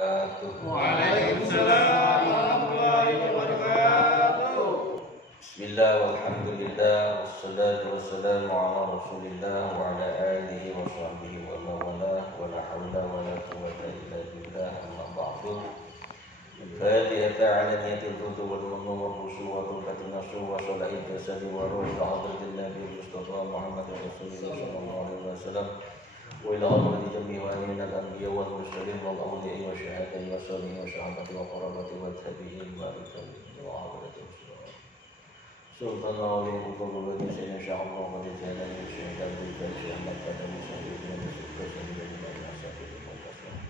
Waalaikumsalam warahmatullahi wabarakatuh. Bismillah walhamdulillah wassalatu wassalamu ala rasulillah wa ala alihi wa sahbihi wa mawalah wa la hawla wa la quwwata illa billah amma ba'du. Al-Fatihah ala niyatil tutu wal manu wa khusu wa kulkati nasu wa salahil jasadi wa ruhi hadratin Nabi Mustafa Muhammad Rasulullah sallallahu alaihi wasallam wa ila hadrati jami'i min al-anbiya wal mursalin wal awliya wa syuhada'i wa salihin wa syahadati wa qarabati wa tabi'in wa bihi wa hadrati Sultan Awli Qutbul Wadi Sayyidina Syahullah wa Jazana min syuhada'i bil baiti Ahmad Qadami Sayyidina Mustafa sallallahu alaihi wasallam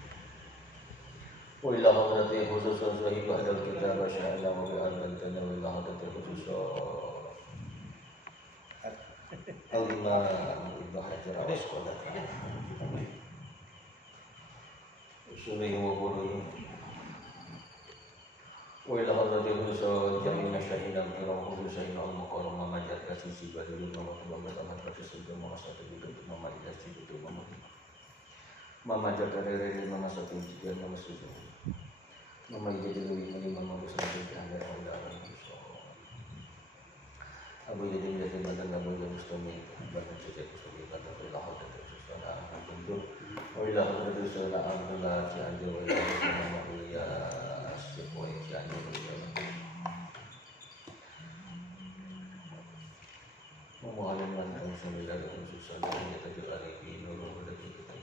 wa ila hadrati khususan sahibah al-kitab wa syahada wa bi'al-bantana wa ila hadrati khususan Al-Imam Ibn Hajar al-Asqalani Usulihi wa quruhi wa ila hadrati khususan jami'na syahidan kiram khususan al-muqarram mamajad kasisi badulun mamatulah amat kasisi mamasatu bidut mamajad sibutu mamajad karere mamasatu jidan mamasudu mamajad luwi mani mamamusatu jahar al-alam Abu Yadin dari badan Abu Yadin Mustami badan Cecep Mustami badan Ilah Hadratu Susana Tentu Ilah Hadratu Susana Abdullah Cianjur Ilah Hadratu Mulia Sepoy Cianjur Memuhalim Lantang Sembilan Susana Yang Tajul Alifi Nurul Hadratu Kita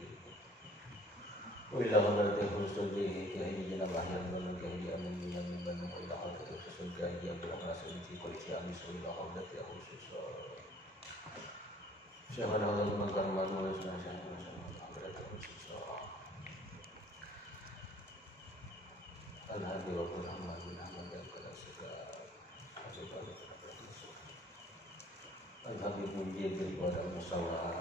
Ilah Hadratu Susana Kiai Jenam Ahyar Nurul Kiai Amin Minam Bandung Ilah Hadratu Susana Kiai Abdullah Rasul Polisi Amis Ilah Hadratu Syahad Allah Tuhan Manulah Syahad Al-Hadi wa Rahman bin Ahmad al-Qadasika Al-Habib Mujib daripada Musawah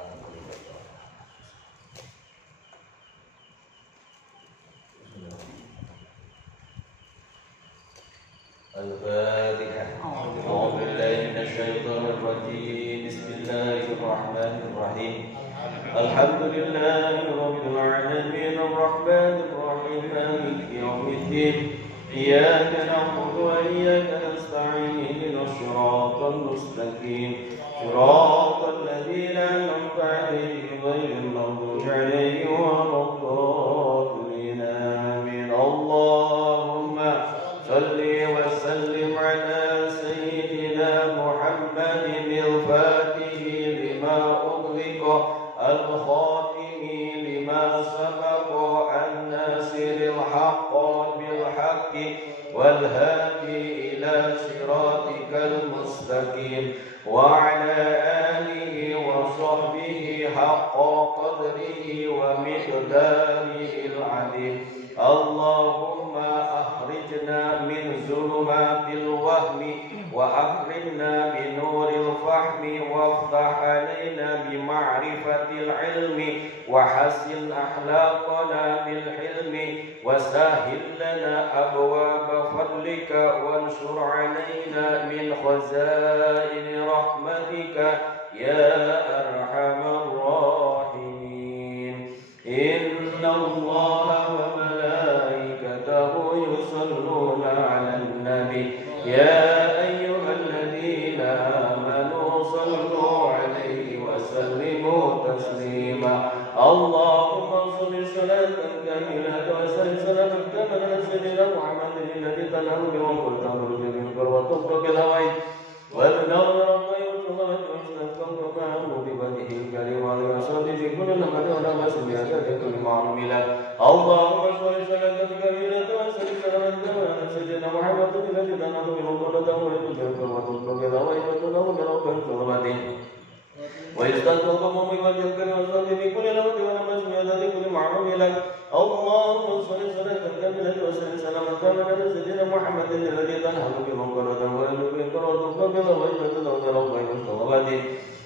Al-Fatihah A'udzu billahi minasyaitonir rajim Bismillahirrahmanirrahim Alhamdulillahi rabbil alamin arrahmanir rahim maliki yaumiddin Iyyaka na'budu wa iyyaka nasta'in ihdinas siratal mustaqim siratal ladzina an'amta 'alaihim ghairil maghdubi 'alaihim waladdallin amin Allahumma shalli wa sallim 'ala sayyidina Muhammadin al-Fatih lima ughliqa al-khatimi lima sabaqa an-nasiril haqqi bil haqqi wal hadi ila siratikal mustaqim wa ala alihi wa sahbihi haqqa qadrihi wa miqdarihil 'azim Allahumma akhrijna min zulumatil wahmi wa akrimna bi nuril fahmi waftah alaina bi ma'rifatil ilmi wa hasin akhlaqana bil hilmi wa sahhil lana abwaaba fadlika wanshur alaina min khazaini rahmatika ya arhamar rahimin inna allaha wa malaikatahu yusalluna 'alan nabi ya ayyuhalladzina amanu sallu 'alaihi wa sallimu taslima Allahumma shalli salatan kamilatan wa sallim salaman kamilan ala sayyidina Muhammadin alladhi tanhamu bihi wa qultahu bil wa tuqra bil hawaid wal nawra اللهم صل صلاة كاملة وسلم سلاما كاملا على سيدنا محمد الذي تنال به القرة ويتجرد وتطلق الهوى وتنال بربه الظلمات ويستنطق مؤمن الكريم وصلي بكل لوت ونفس بيده كل معلوم لك اللهم صل صلاة كاملة وسلم سلاما كاملا على سيدنا محمد الذي تنال به القرة وتطلق الهوى وتنال بربه الظلمات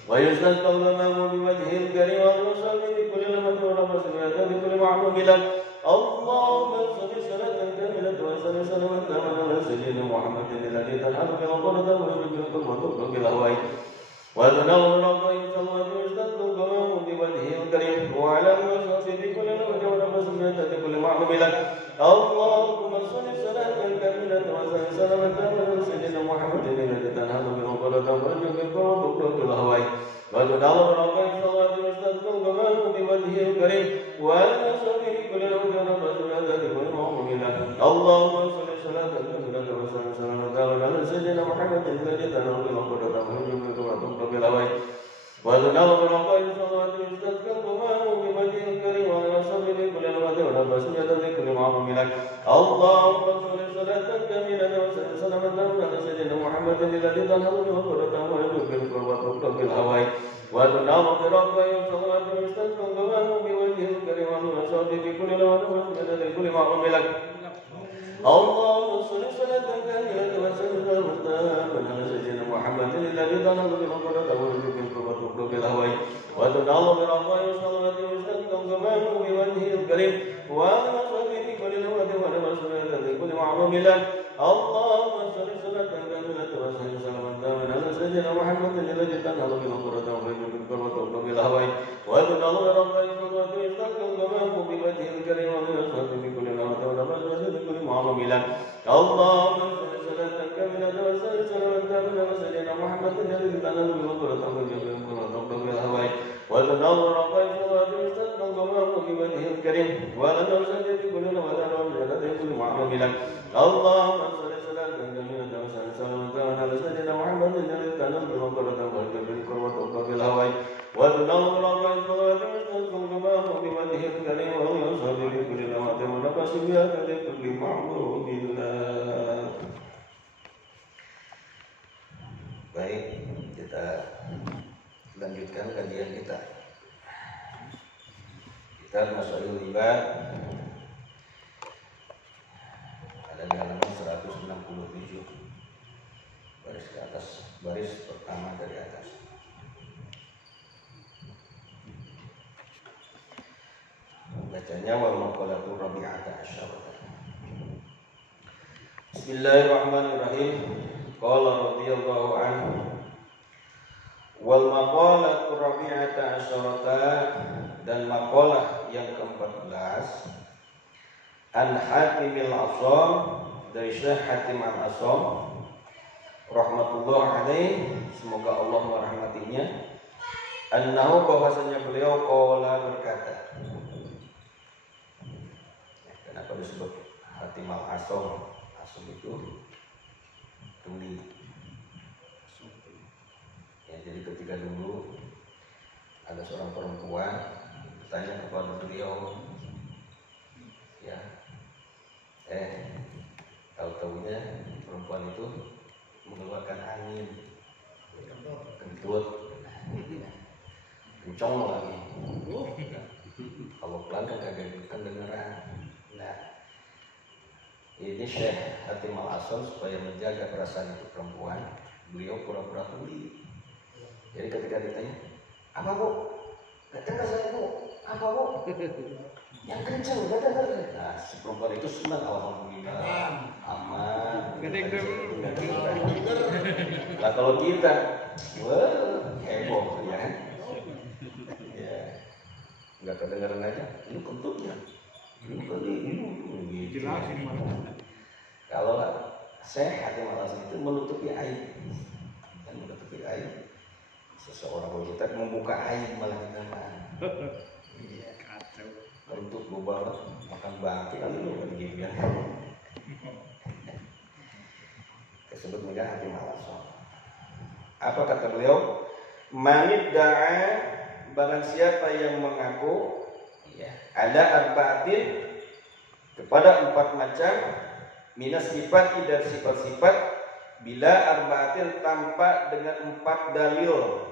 ويستسقى الغمام بوجهه الكريم وصلي بكل لوت ونفس بيده كل معلوم لك اللهم صل صلاة كاملة وسلم سلاما كاملا على سيدنا محمد الذي تنال به القرة وتطلق الهوى وتنور الرضي صلوات ويستنطق بوجهه الكريم وعلى وصفه بكل لوجه ونفس من كل معلوم لك اللهم صل صلاة كاملة وسلامة على سيدنا محمد الذي تنهض بالعقوبة وتخرج بالقوة وتطلق الهوى وتنال بركة الصلاة واستسقى الغمام بوجهه الكريم وعلى صحبه كل الهدى ونبذ هذا كل معلوم لك اللهم صل صلاة كاملة وسلامة على سيدنا محمد الذي تنهض بالعقوبة وتخرج بالقوة وتطلق الهوى وتنال بركة الصلاة واستسقى الغمام بوجهه الكريم وعلى صحبه كل الهدى ونبذ هذا كل معلوم لك اللهم صل صلاة كاملة وسلامة على سيدنا محمد الذي تنهض بالعقوبة وتخرج بالقوة وتطلق الهوى وتنام بربك الصلاة واستسقى الغمام بوجهه الكريم وعلى صحبه كل الهدى ونبذ هذا كل معلوم لك اللهم صل صلاة كاملة وسلامة على سيدنا محمد الذي تنهض بالعقوبة وتخرج بالقوة وتطلق الهوى وتنال بربك الصلاة واستسقى الغمام بوجهه الكريم وعلى صحبه كل الهدى ونبذ هذا كل معلوم لك اللهم صل صلاة كاملة وسلامة على سيدنا محمد الذي تنهض بالعقوبة وتخرج بالقوة وتطلق الهوى وتنال بربك الصلاة واستسقى الغمام بوجهه الكريم وعلى صحبه كل الهدى ونبذ هذا كل معلوم لك اللهم صل صلاة كاملة وسلامة على سيدنا محمد الذي تنهض بالعقوبة وتخرج بالقوة وتطلق الهوى وتنال بربك الصلاة واستسقى الغمام بوجهه الكريم وعلى صحبه كل الهدى ونبذ هذا كل معلوم لك اللهم صل صلاة كاملة وسلامة على سيدنا محمد الذي تنهض بالعقوبة وتخرج بالقوة وتطلق الهوى وتنال بربك الصلاة واستسقى الغمام بوجهه الكريم وعلى صحبه كل الهدى ونبذ هذا كل معلوم لك. Baik, kita lanjutkan kajian kita. Kita Masailul Ibad ada di halaman 167, baris ke atas, baris pertama dari atas. Bacanya wal maqalatur rabi'ata asyarah. Bismillahirrahmanirrahim. Qala radhiyallahu anhu wal maqalatur rabi'ata asyarah, dan maqalah yang ke-14 an Hatimil Asam, dari Syekh Hatim Al-Asam rahmatullah alaih, semoga Allah merahmatinya, annahu, bahwasanya beliau qala, berkata. Kenapa disebut Hatim Al-Asam? Asam itu tuli. Ya, jadi ketika dulu ada seorang perempuan bertanya kepada beliau, ya, tahu-tahunya perempuan itu mengeluarkan angin kentut, kencong lagi. Kalau pelan kan kagak kedengeran. Nah, ini Syekh Hatim Al-Asam supaya menjaga perasaan itu perempuan, beliau pura-pura tuli. Jadi ketika ditanya, apa bu? Gak dengar saya bu. Apa bu? Yang kencang, gak dengar. Nah, si perempuan itu senang, alhamdulillah, aman. Nah kalau kita, wah, heboh ya. Ya, nggak kedengaran aja. Ini kentutnya. Gitu. Kalau sehat yang malas itu menutupi aib, dan menutupi aib. Seseorang kalau kita membuka aib malah kita iya. Untuk global makan bangke kali lu kan gini kan. Tersebut mudah hati malas. Apa kata beliau? Manid da'a, barang siapa yang mengaku, ya, ada arba'atin, kepada 4 macam, minas sifat, dari sifat-sifat, bila arba'atin, tanpa dengan 4 dalil,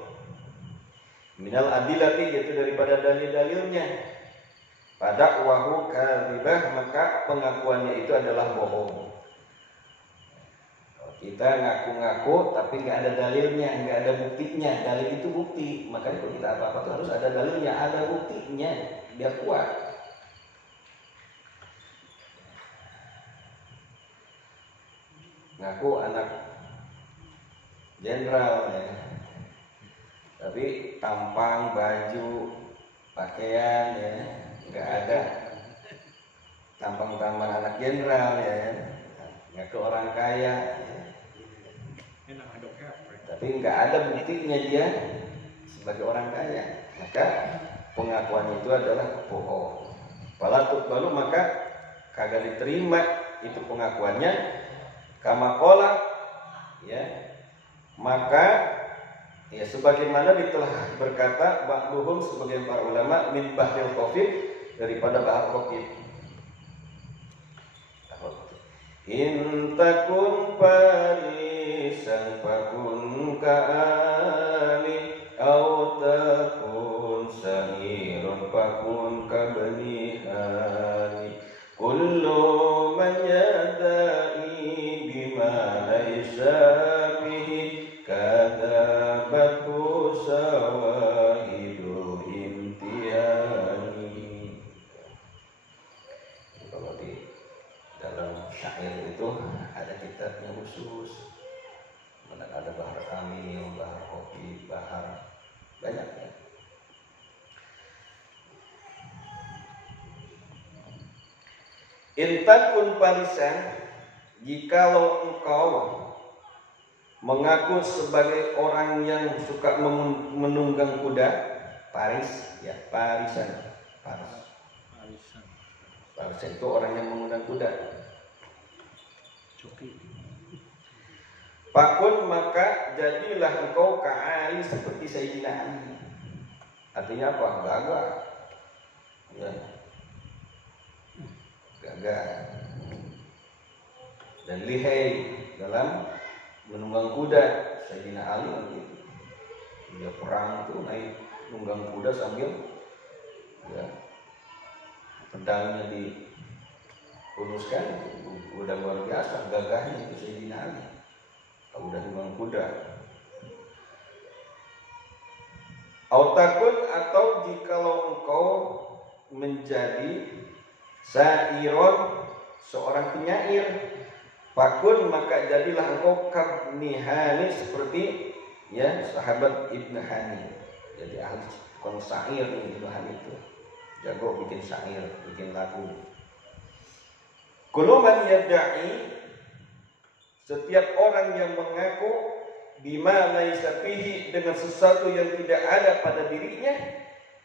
minal adilati, yaitu daripada dalil-dalilnya, pada wahu kadhibah, maka pengakuannya itu adalah bohong. Kita ngaku-ngaku tapi nggak ada dalilnya, nggak ada buktinya. Dalil itu bukti, makanya kalau kita apa-apa tuh harus ada dalilnya, ada buktinya biar kuat. Ngaku anak jenderal ya, tapi tampang, baju, pakaian ya nggak ada. tampang-tampang anak jenderal ya, ngaku orang kaya, ya. Tapi nggak ada buktinya dia sebagai orang kaya, maka pengakuan itu adalah bohong. Palatut balu maka kagak diterima itu pengakuannya, kamakola ya, maka ya sebagaimana telah berkata ba'duhum sebagian para ulama min bahril khafif daripada bahar khafif. In takun farisan fakun ka'ali au takun sahirun fakun kabnihani kullu man yada'i bima laysa bihi kadabatu sawahidu imtihani. Kalau di dalam syair itu ada kitabnya khusus, ada bahar kamil, bahar hobi, bahar banyak ya. Intakun parisan, jikalau engkau mengaku sebagai orang yang suka menunggang kuda, paris ya, parisan, paris. Parisan itu orang yang menunggang kuda. Fakun maka jadilah engkau ka'ali seperti Sayyidina Ali. Artinya apa? Gagah. Ya. Gagah. Dan lihai dalam menunggang kuda. Sayyidina Ali gitu. Dia perang itu naik menunggang kuda sambil ya, pedangnya dipunuskan. Udah luar biasa gagahnya itu Sayyidina Ali. Kalau udah menunggang kuda. Autakun atau jikalau engkau menjadi sairon, seorang penyair, fakun maka jadilah engkau kabni Hani seperti ya sahabat Ibnu Hani. Jadi ahli tukang syair Ibnu Hani itu jago bikin syair, bikin lagu. Kullu man yad'i, setiap orang yang mengaku bima laisa fihi, dengan sesuatu yang tidak ada pada dirinya,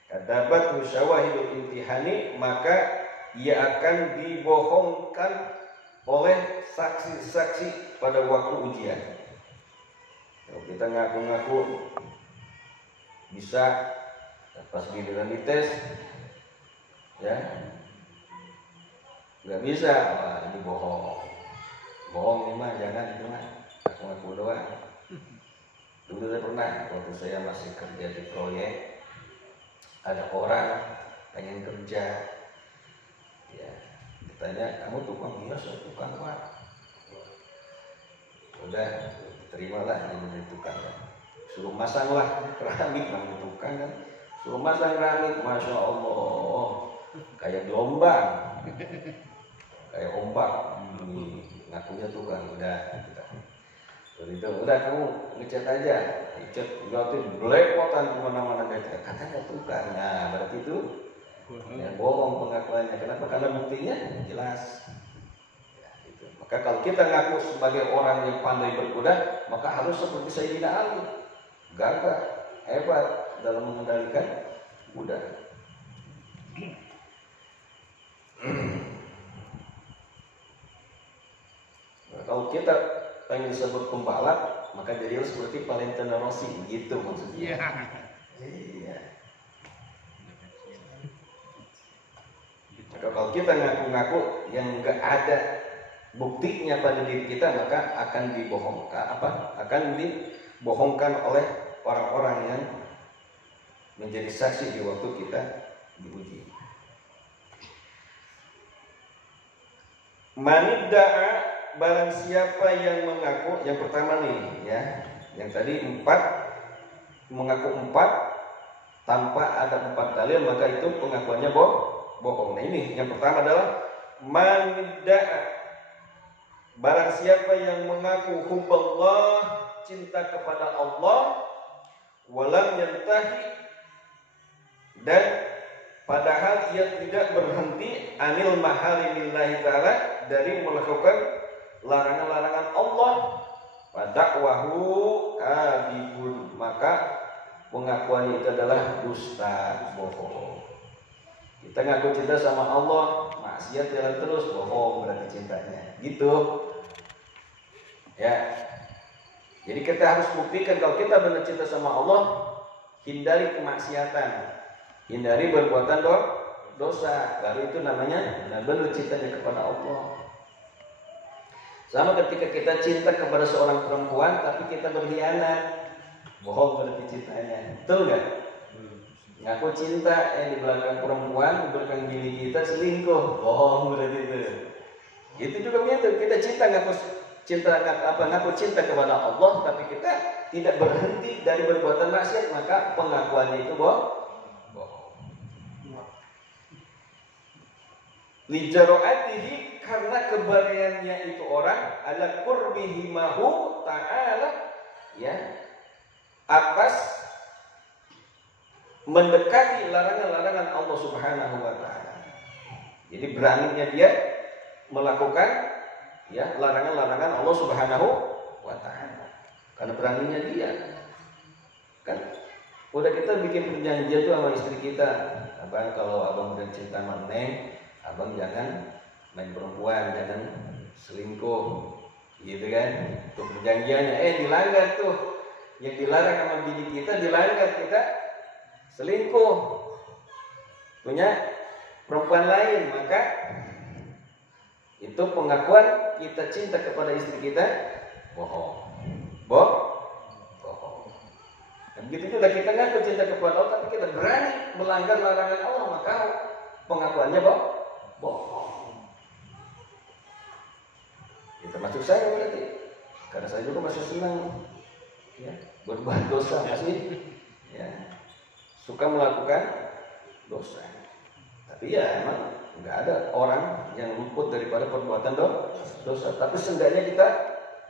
kadabat syawahidul imtihani, maka ia akan dibohongkan oleh saksi-saksi pada waktu ujian. Kalau kita ngaku-ngaku bisa, pas giliran dites ya nggak bisa, wah ini bohong. Bohong ini mah jangan, itu mah ngaku-ngaku doang. Dulu saya pernah waktu saya masih kerja di proyek, ada orang pengen kerja, ya ditanya kamu tukang? Iya saya tukang pak. Udah terimalah jadi tukang ya. Suruh masanglah keramik, namanya tukang kan. Suruh masang keramik, masya Allah kayak gelombang, kayak ombak. Ngakunya tukang, udah itu udah kamu ngecat aja, ngecat berarti belepotan kemana-mana katanya tukang. Nah berarti itu ya, bohong pengakuannya. Kenapa? Karena buktinya jelas ya, gitu. Maka kalau kita ngaku sebagai orang yang pandai berkuda, maka harus seperti Sayyidina Ali, gagah, hebat dalam mengendalikan kuda. Kalau kita pengen disebut pembalap, maka jadilah seperti Valentino Rossi, gitu maksudnya. Iya. Maka kalau kita ngaku-ngaku yang enggak ada buktinya pada diri kita, maka akan dibohongkan oleh orang-orang yang menjadi saksi di waktu kita diuji. Manidda'a, barang siapa yang mengaku, yang pertama nih ya, yang tadi 4, mengaku 4 tanpa ada 4 dalil, maka itu pengakuannya bohong. Nah ini yang pertama adalah manidda'a, barang siapa yang mengaku hubballah, cinta kepada Allah, walam yantahi, dan padahal dia tidak berhenti anil maharimillahi ta'ala, dari melakukan larangan-larangan Allah. Fadakwahu kadibun, maka pengakuan itu adalah dusta, bohong. Kita ngaku cinta sama Allah, maksiat jalan terus, bohong berarti cintanya. Gitu. Ya. Jadi kita harus buktikan kalau kita benar cinta sama Allah, hindari kemaksiatan, hindari perbuatan dosa. Baru itu namanya benar cintanya kepada Allah. Sama ketika kita cinta kepada seorang perempuan tapi kita berkhianat, bohong berarti cintanya. Betul nggak? Ngaku cinta di belakang perempuan, di belakang bini kita selingkuh, bohong berarti itu. Itu juga begitu, kita ngaku cinta kepada Allah tapi kita tidak berhenti dari perbuatan maksiat, maka pengakuannya itu bohong. Lijaro'atihi, karena keberaniannya itu orang, ala qurbihi mahu ta'ala, ya, atas mendekati larangan-larangan Allah Subhanahu wa taala. Jadi beraninya dia melakukan ya larangan-larangan Allah Subhanahu wa taala. Karena beraninya dia. Kan udah kita bikin perjanjian tuh sama istri kita. Abang, kalau abang udah cinta sama Neng, abang jangan main perempuan, jangan selingkuh. Gitu kan? Tuh perjanjiannya dilanggar tuh. Yang dilarang sama bini kita dilanggar, kita selingkuh, punya perempuan lain, maka itu pengakuan kita cinta kepada istri kita bohong. Bohong. Dan begitu juga kita ngaku cinta kepada Allah tapi kita berani melanggar larangan Allah, maka pengakuannya bohong. Itu termasuk saya berarti, karena saya juga masih senang ya berbuat dosa, masih ya suka melakukan dosa. Tapi ya emang nggak ada orang yang luput daripada perbuatan dosa. Tapi seenggaknya kita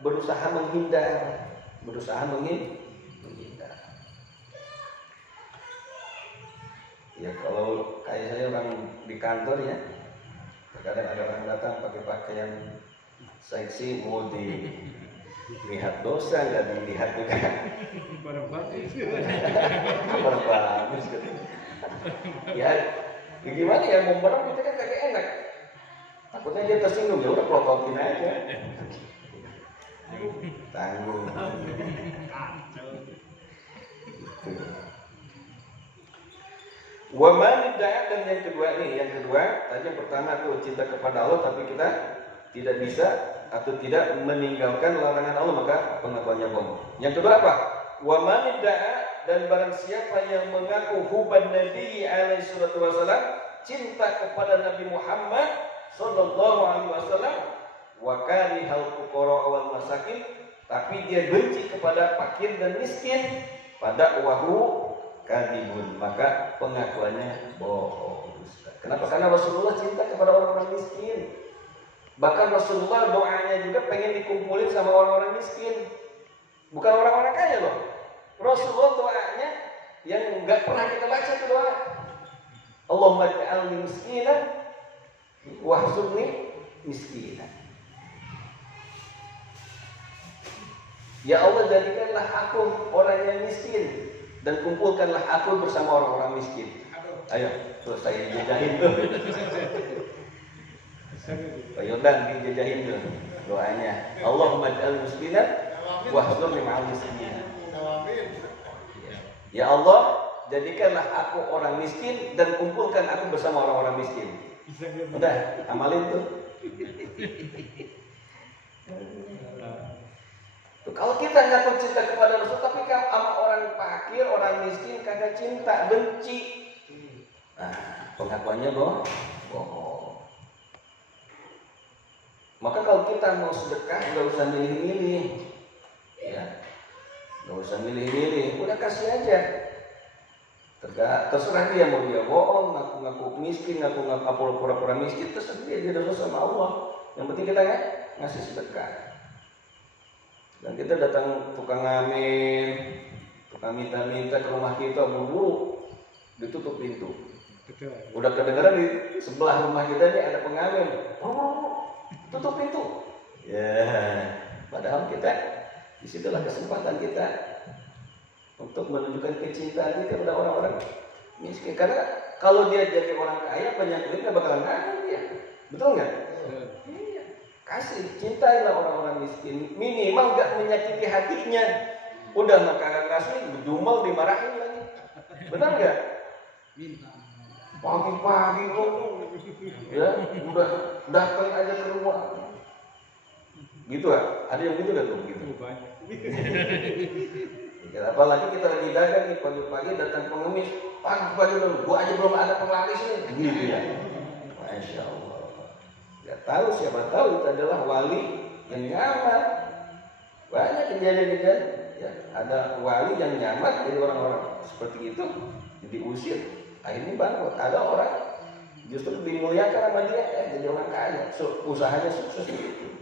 berusaha menghindar. Ya kalau kayak saya orang di kantor ya, terkadang ada orang datang pakai pakaian seksi, mau dilihat dosa, nggak dilihat juga. Barang bagus gitu. Ya gimana ya, mau barang kita kan kagak enak. Takutnya dia tersinggung, ya udah prototin aja. Tanggung. Wa man da'a, dan yang kedua tadi yang pertama tuh cinta kepada Allah tapi kita tidak bisa atau tidak meninggalkan larangan Allah, maka pengakuannya bohong. Yang kedua apa? Wa man da'a, dan barang siapa yang mengaku hubban Nabi alaihi salatu wasallam, cinta kepada Nabi Muhammad sallallahu alaihi wasallam, wa karihal fuqara wal masakin, tapi dia benci kepada fakir dan miskin, pada wahu kadibun, maka pengakuannya bohong. Kenapa? Karena Rasulullah cinta kepada orang-orang miskin. Bahkan Rasulullah doanya juga pengen dikumpulin sama orang-orang miskin, bukan orang-orang kaya loh. Rasulullah doanya yang nggak pernah kita baca itu doa, Allahumma ja'alni miskinan wahsurni miskinan. Ya Allah, jadikanlah aku orang yang miskin dan kumpulkanlah aku bersama orang-orang miskin. Ayo, terus saya jajahin tuh. Pak Yordan dijajahin tuh doanya. Allahumma ja'al miskinan wahsurni ma'al miskin. Ya Allah, jadikanlah aku orang miskin dan kumpulkan aku bersama orang-orang miskin. Udah, amalin tuh. Tuh, kalau kita ngaku cinta kepada Rasul tapi kalau sama orang fakir, orang miskin kagak cinta, benci. Nah, pengakuannya bohong. Maka kalau kita mau sedekah nggak usah milih-milih, ya, nggak usah milih-milih, udah kasih aja. Terserah dia, mau dia bohong, ngaku-ngaku miskin, ngaku-ngaku pura-pura miskin, terserah dia dosa sama Allah. Yang penting kita ngasih sedekah. Dan kita datang tukang ngamen, tukang minta-minta ke rumah kita, buru-buru ditutup pintu. Udah kedengeran di sebelah rumah kita nih ada pengamen. Oh, tutup pintu. Ya, padahal kita disitulah kesempatan kita untuk menunjukkan kecintaan kepada orang-orang miskin. Karena kalau dia jadi orang kaya, banyak duit nggak bakalan ngamen dia. Betul nggak? Iya. Kasih, cintailah orang-orang miskin. Minimal nggak menyakiti hatinya. Udah makanan kasih, berdumel dimarahin lagi. Benar nggak? Pagi-pagi kok, ya udah datang aja ke rumah. Gitu ya? Ada yang gitu nggak tuh? Gitu. Ya, apalagi kita lagi dagang nih, pagi-pagi datang pengemis. Pagi-pagi dulu, gua aja belum ada penglaris nih. Gitu ya. Masya Allah. Ya tahu, siapa tahu itu adalah wali yang nyaman. Banyak kejadian-kejadian. Ya, ada wali yang nyaman dari orang-orang seperti itu, diusir. Akhirnya bangkrut. Ada orang justru dimuliakan sama dia, jadi orang kaya, usahanya sukses begitu.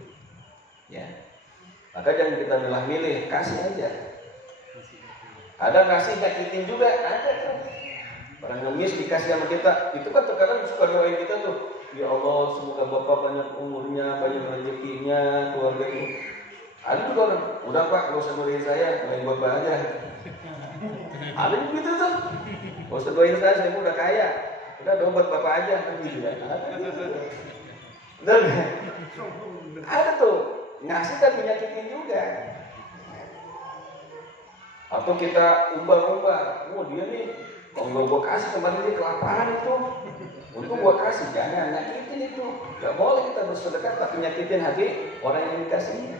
Ya, maka jangan kita milih-milih, kasih aja. Ada ngasih nyakitin juga, ada kan. Orang ngemis dikasih sama kita, itu kan terkadang suka doain kita tuh. Ya Allah, semoga Bapak banyak umurnya, banyak rezekinya, keluarga itu. Ada juga kan, udah Pak, gak usah doain saya, doain Bapak aja. Ada begitu tuh. Gak usah doain saya udah kaya. Udah doa buat Bapak aja. Ada tuh. Ngasih kan menyakitin juga. Atau kita umbar-umbar. Oh dia nih, kalau gua kasih kemarin dia kelaparan itu. Untuk gua kasih, jangan nyakitin itu. Gak boleh kita bersedekah tapi nyakitin hati orang yang dikasihnya.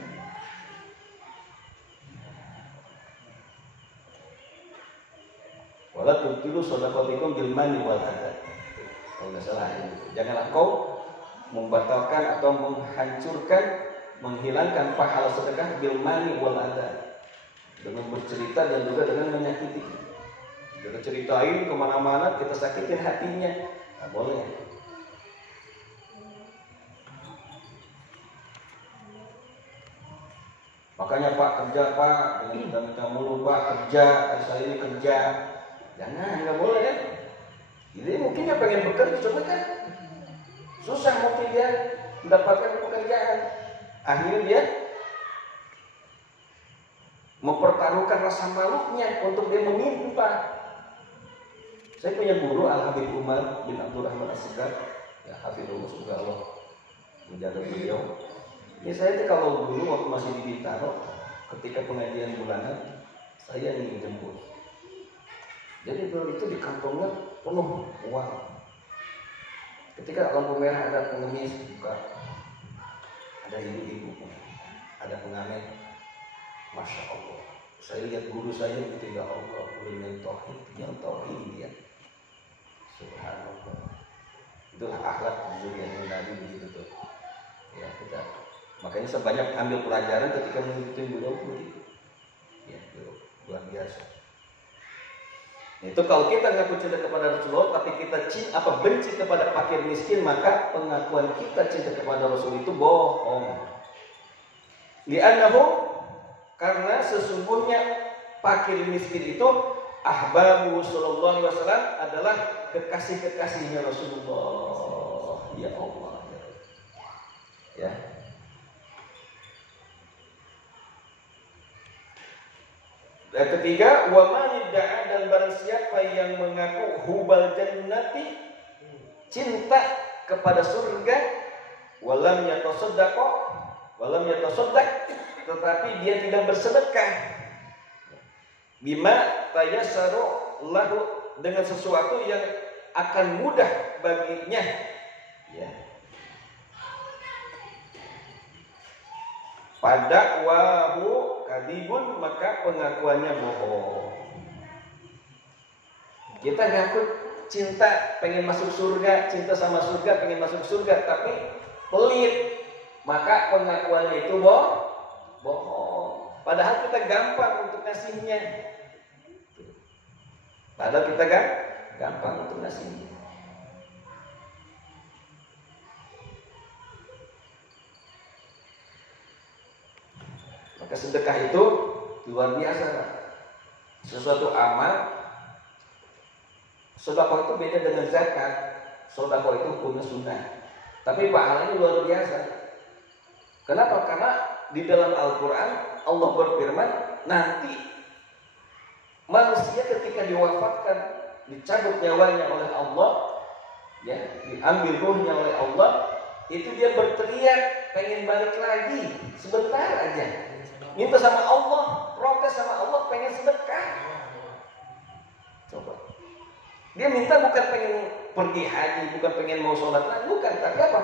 Wala tubtilu shadaqatikum bil manni wal adha. Kalau nggak salah ini. Janganlah kau membatalkan atau menghancurkan, menghilangkan pahala sedekah bil manni wal adha, dengan bercerita dan juga dengan menyakiti. Kita ceritain kemana-mana, kita sakitin hatinya, nggak boleh. Makanya Pak kerja Pak, dengan kita minta mulu Pak kerja, saya ini kerja. Jangan, nggak boleh ya. Jadi mungkin dia pengen bekerja, cuma kan susah mungkin dia mendapatkan pekerjaan. Akhirnya dia mempertaruhkan rasa malunya untuk dia meminta. Saya punya guru Al-Habib Umar bin Abdurrahman As-Segar, ya hafizullah, semoga Allah menjaga beliau. Ya saya itu kalau dulu waktu masih di Bintaro, ketika pengajian bulanan, saya yang jemput. Jadi dulu itu di kantongnya penuh uang. Ketika lampu merah ada pengemis buka, ada ibu-ibu, ada pengamen. Masya Allah. Saya lihat guru saya begitu, ya Allah, guru yang tauhid dia. Subhanallah. Itulah akhlak yang Nabi begitu tuh. Ya kita. Makanya sebanyak ambil pelajaran ketika mengikuti beliau begitu. Ya, luar biasa. Itu kalau kita ngaku cinta kepada Rasulullah, tapi kita benci kepada fakir miskin, maka pengakuan kita cinta kepada Rasul itu bohong. Li'annahu, karena sesungguhnya fakir miskin itu ahbabu sallallahu alaihi wasallam adalah kekasih-kekasihnya Rasulullah. Ya Allah. Ya. Dan ketiga, wa man idda'a, dan barang siapa yang mengaku hubal jannati, cinta kepada surga, walam yatasaddaq, tetapi dia tidak bersedekah, bima tayassaru lahu, dengan sesuatu yang akan mudah baginya, ya. Pada wahu kadibun, maka pengakuannya bohong. Kita ngaku cinta, pengen masuk surga, cinta sama surga, pengen masuk surga, tapi pelit, maka pengakuannya itu bohong. Padahal kita gampang untuk ngasihnya. Padahal kita gampang untuk ngasihnya. Maka sedekah itu luar biasa, Sesuatu amal Sedekah itu beda dengan zakat. Sedekah itu hukumnya sunnah. Tapi pahalanya luar biasa. Kenapa? Karena di dalam Al-Quran Allah berfirman, nanti manusia ketika diwafatkan, dicabut nyawanya oleh Allah, ya, diambil ruhnya oleh Allah, itu dia berteriak pengen balik lagi sebentar aja, minta sama Allah, protes sama Allah, pengen sedekah. Coba, dia minta bukan pengen pergi haji, bukan pengen mau sholat lagi, bukan, tapi apa?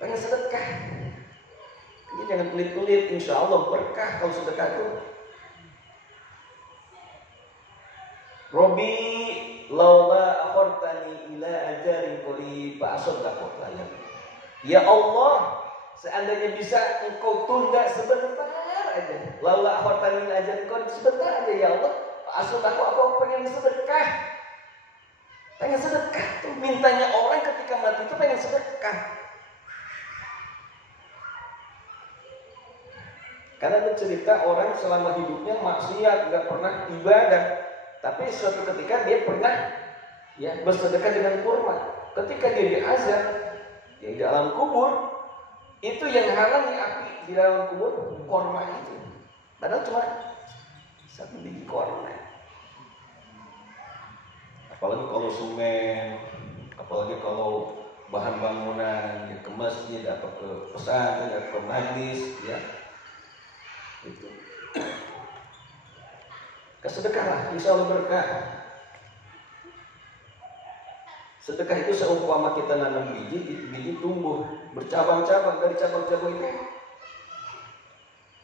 Pengen sedekah. Jadi jangan pelit-pelit, insya Allah berkah kalau sedekah itu. Robi laula akhartani ila ajarin qarib fa asaddaqu lana. Ya Allah, seandainya bisa engkau tunda sebentar aja. Laula akhartani ila ajarin qarib, sebentar aja ya Allah. Fa asaddaqu, aku pengen sedekah. Pengen sedekah tuh mintanya orang ketika mati itu pengen sedekah. Karena ada cerita orang selama hidupnya maksiat, nggak pernah ibadah. Tapi suatu ketika dia pernah ya bersedekah dengan kurma. Ketika dia diazab di dalam kubur, itu yang halangi api di dalam kubur kurma itu. Padahal cuma satu biji kurma. Apalagi kalau semen, apalagi kalau bahan bangunan, ya ke masjid atau ke pesantren atau ke majlis, ya itu. Kesedekahlah, insya Allah berkah. Sedekah itu seumpama kita nanam biji, itu biji tumbuh bercabang-cabang, dari cabang-cabang itu,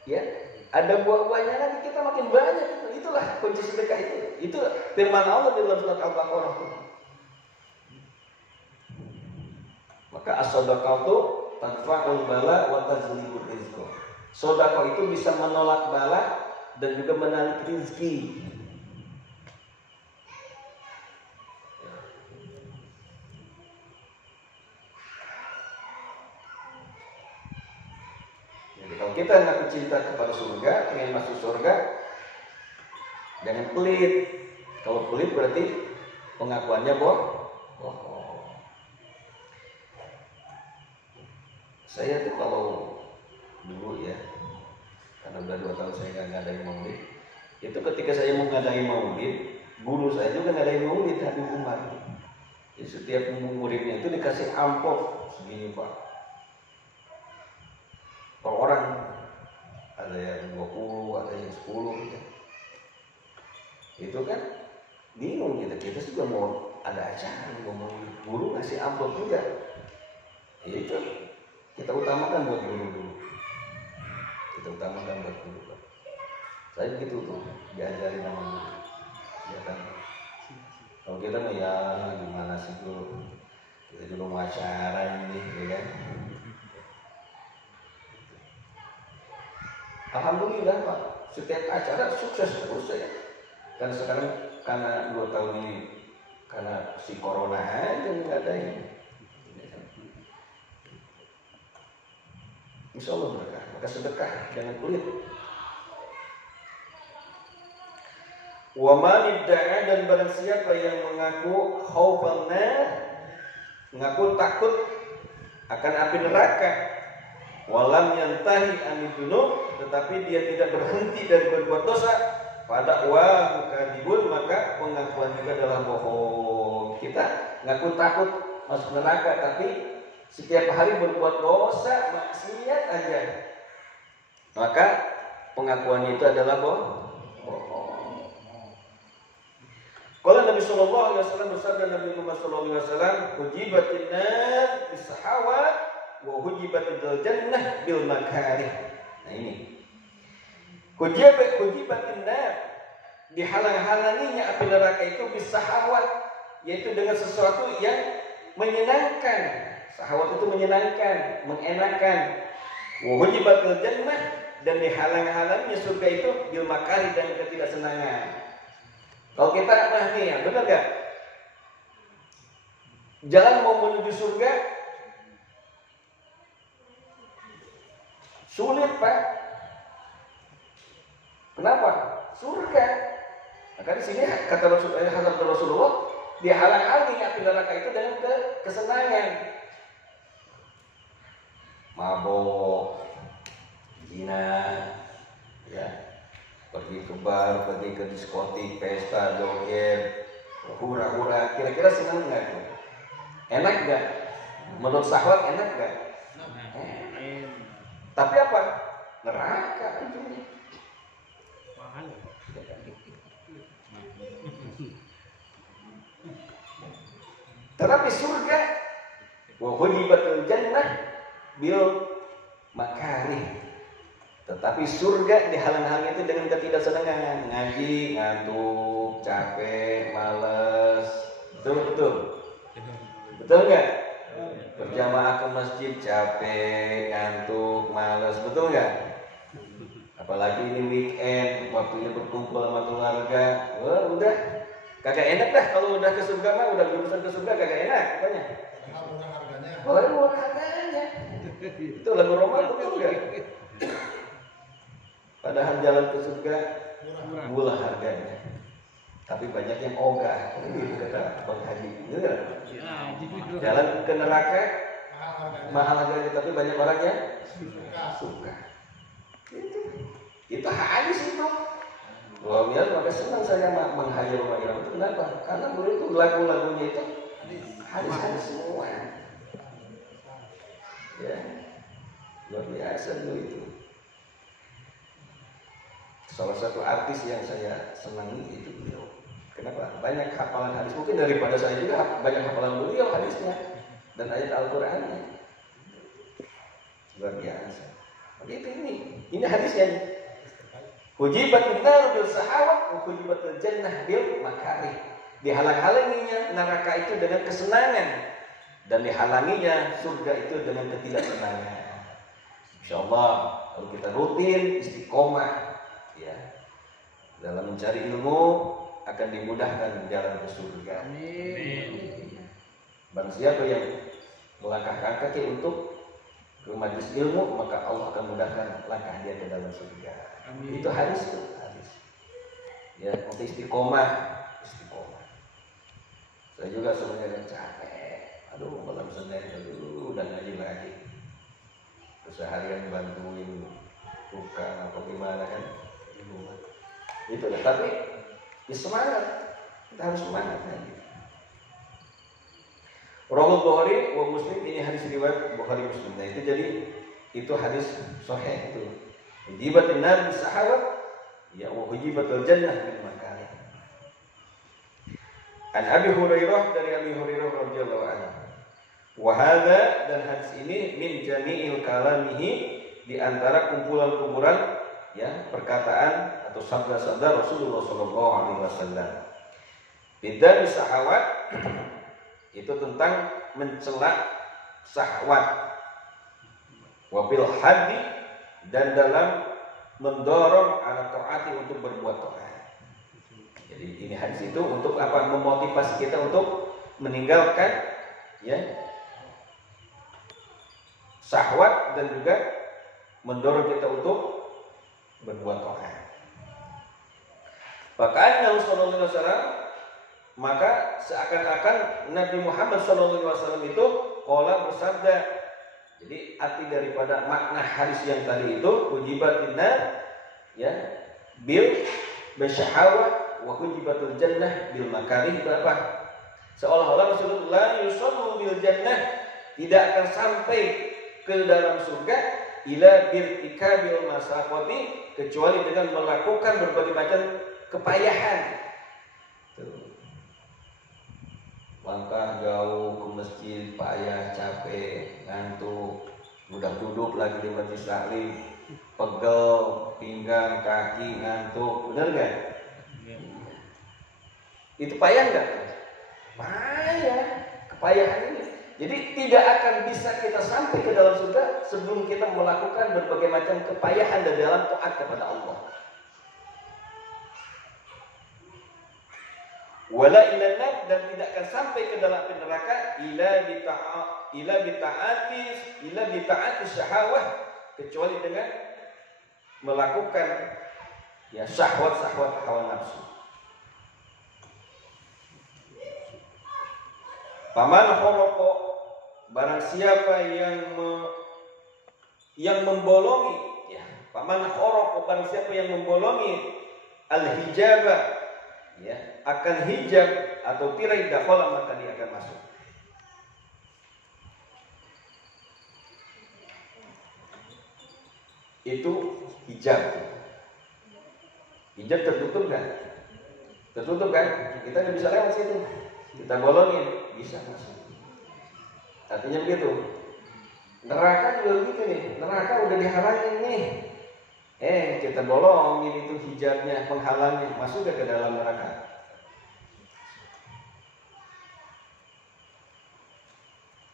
ya ada buah-buahnya nanti kita makin banyak. Itulah kunci sedekah itu. Itu firman Allah di dalam surat Al-Baqarah. Maka as-sadaqatu tadfa'ul bala wa tajlibur rizqa. Sedekah itu bisa menolak bala dan juga menarik rezeki. Jadi kalau kita ngaku cinta kepada surga, ingin masuk surga, jangan pelit. Kalau pelit berarti pengakuannya bohong. Saya tuh kalau dulu ya, karena udah 2 tahun saya nggak ngadain maulid. Itu ketika saya mau ngadain maulid, guru saya juga ngadain maulid Habib Umar. Jadi setiap muridnya itu dikasih amplop segini Pak. Per orang ada yang 20, ada yang 10 gitu. Itu kan bingung kita juga mau ada acara mau guru ngasih amplop juga. Itu kita utamakan buat guru dulu. Utamakan buat guru. Saya begitu tuh diajarin sama guru. Ya kan. Kalau kita mah ya gimana sih guru? Kita juga mau acara ini, ya kan. Alhamdulillah Pak, setiap acara sukses terus saya. Dan sekarang karena 2 tahun ini karena si corona aja nggak ada ini. Insya Allah berkah. Maka sedekah, jangan pelit. Wa man idda'a, dan barang siapa yang mengaku khaufan nar, mengaku takut akan api neraka, walam yantahi anil dzunub, tetapi dia tidak berhenti dari berbuat dosa, pada wa mukadibun, maka pengakuan juga adalah bohong. Kita ngaku takut masuk neraka, tapi setiap hari berbuat dosa, maksiat aja, maka pengakuan itu adalah bohong. Kalau Nabi Sallallahu Alaihi Wasallam bersabda, Nabi Muhammad Sallallahu Alaihi Wasallam, hujibatin nar bisahawat wa hujibatil jannah bil makarih. Nah ini hujibatin nar, dihalang-halanginya api neraka itu bisahawat, yaitu dengan sesuatu yang menyenangkan. Sahwat itu menyenangkan, mengenakan. Wa hujibatil jannah, dan dihalang-halanginya surga itu bil makarih, dan ketidaksenangan. Kalau kita nih ya, benar gak? Jalan mau menuju surga sulit Pak. Kenapa? Surga. Maka di sini kata Rasulullah, Dihalang-halangi api neraka itu dengan kesenangan. Mabok, zina, ya, pergi ke bar, pergi ke diskotik, pesta, joget, hura-hura. Kira-kira senang nggak tuh? Enak nggak? Menurut syahwat enak nggak? Tapi apa? Neraka itu. Mahal. Tetapi surga, wa hujibatul jannah bil makarih. Tetapi surga dihalang-halangi itu dengan ketidaksenangan. Ngaji, ngantuk, capek, malas. Betul. Betul nggak? Berjamaah ke masjid capek, ngantuk, malas. Betul nggak? Apalagi ini weekend, waktunya berkumpul sama keluarga. Wah, udah kagak enak dah kalau udah ke surga mah, udah berurusan ke surga kagak enak pokoknya. Murah harganya. Itu lagu Roma betul nggak? Padahal jalan ke surga murah harganya. Tapi banyak yang ogah, gitu kata Bang Haji. Jalan ke neraka mahal harganya, tapi banyak orang yang suka. Itu hadis itu. Luar biasa, maka senang saya menghayal Rumah Irama itu. Kenapa? Karena dulu itu lagu-lagunya itu hadis-hadis semua. Ya, luar biasa dulu itu. Salah satu artis yang saya senangi itu beliau. Kenapa? Banyak hafalan hadis. Mungkin daripada saya juga banyak hafalan beliau hadisnya dan ayat Al-Qur'annya. Luar biasa. Begitu ini hadisnya. Hujibatul nar bil sahawat wa hujibatul jannah bil makarih. Dihalang-halanginya neraka itu dengan kesenangan dan dihalanginya surga itu dengan ketidaksenangan. Insyaallah kalau kita rutin istiqomah ya dalam mencari ilmu akan dimudahkan jalan ke surga. Amin. Barang siapa yang melangkahkan kaki untuk ke majelis ilmu, maka Allah akan mudahkan langkah dia ke dalam surga. Amin. Itu hadis tuh, hadis. Ya, untuk istiqomah. Saya juga sebenarnya capek. Aduh, malam Senin dulu udah ngaji lagi. Terus seharian bantuin tukang apa gimana kan di rumah. Itu lah. Tapi ya semangat. Kita harus semangat lagi. Rawal Bukhari wa Muslim, ini hadis riwayat Bukhari Muslim. Nah itu jadi itu hadis sahih itu. Hujibatin nar bis sahawat ya wa hujibatul jannah bil makarih. An Abi Hurairah, dari Abi Hurairah radhiyallahu anhu. Wa hadza, dan hadis ini min jami'il kalamihi, di antara kumpulan-kumpulan ya perkataan atau sabda-sabda Rasulullah sallallahu alaihi wasallam. Bidda bis sahawat itu tentang mencela syahwat. Wa bil haddi, dan dalam mendorong ala taati untuk berbuat taat. Jadi ini hadis itu untuk apa? Memotivasi kita untuk meninggalkan ya syahwat dan juga mendorong kita untuk berbuat taat. Bahkan Rasulullah SAW, maka seakan-akan Nabi Muhammad SAW itu qala bersabda. Jadi arti daripada makna hadis yang tadi itu hujibatin nar ya bil bisyahawat wa hujibatul jannah bil makarih, itu apa? Seolah-olah Rasulullah yusallu bil jannah, tidak akan sampai ke dalam surga ila bil ikabil masaqati, kecuali dengan melakukan berbagai macam kepayahan. Langkah jauh ke masjid, payah, capek, ngantuk, udah duduk lagi di majelis taklim, pegel, pinggang, kaki, ngantuk, benar nggak? Itu payah nggak? Payah, kepayahan ini. Jadi tidak akan bisa kita sampai ke dalam surga sebelum kita melakukan berbagai macam kepayahan dan dalam taat kepada Allah. Wala ilanat, dan tidak akan sampai ke dalam neraka ila bitaati syahwah, kecuali dengan melakukan ya syahwat hawa nafsu. Paman khoroqo, barang siapa yang membolongi, ya, paman khoroqo, barang siapa yang membolongi al-hijaba, ya, akan hijab atau tirai, dakhala, maka dia akan masuk. Itu hijab. Hijab tertutup kan? Tertutup kan? Kita nggak bisa lewat situ. Kita bolongin, bisa masuk. Artinya begitu. Neraka juga begitu nih. Neraka udah dihalangin nih. Kita bolongin itu hijabnya, penghalangnya, masuk ke dalam neraka.